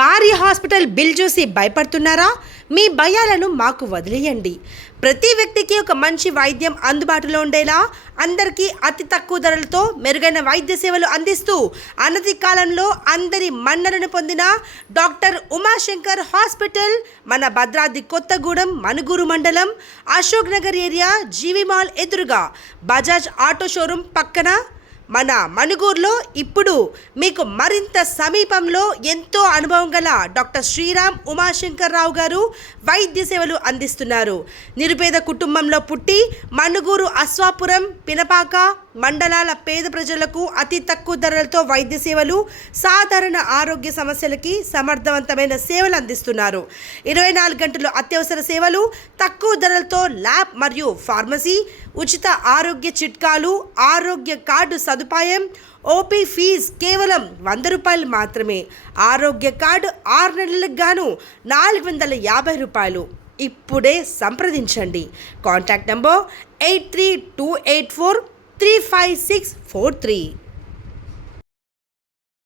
భారీ hospital bill చూసి భయపడుతున్నారా? మీ భయాలను మాకు వదిలేయండి. ప్రతి వ్యక్తికి ఒక మంచి వైద్యం అందుబాటులో ఉండేలా అందరికీ అతి తక్కువ ధరలతో మెరుగైన వైద్య సేవలు అందిస్తూ అనతి కాలంలో అందరి మన్ననను పొందిన డాక్టర్ ఉమాశంకర్ హాస్పిటల్ మన భద్రాద్రి కొత్తగూడెం మనుగూరు మండలం అశోక్ నగర్ ఏరియా జీవి మాల్ ఎదురుగా బజాజ్ ఆటో షోరూమ్ పక్కన మన మనుగూరులో ఇప్పుడు మీకు మరింత సమీపంలో ఎంతో అనుభవం గల డాక్టర్ శ్రీరామ్ ఉమాశంకర్ రావు గారు వైద్య సేవలు అందిస్తున్నారు. నిరుపేద కుటుంబంలో పుట్టి మనుగూరు, అశ్వాపురం, పినపాక మండలాల పేద ప్రజలకు అతి తక్కువ ధరలతో వైద్య సేవలు, సాధారణ ఆరోగ్య సమస్యలకి సమర్థవంతమైన సేవలు అందిస్తున్నారు. 24 గంటలు అత్యవసర సేవలు, తక్కువ ధరలతో ల్యాబ్ మరియు ఫార్మసీ, ఉచిత ఆరోగ్య చిట్కాలు, ఆరోగ్య కార్డు సదుపాయం, ఓపీ ఫీజ్ కేవలం 100 రూపాయలు మాత్రమే. ఆరోగ్య కార్డు 6 నెలలకు గాను 450 రూపాయలు. ఇప్పుడే సంప్రదించండి. Contact number 8328435643.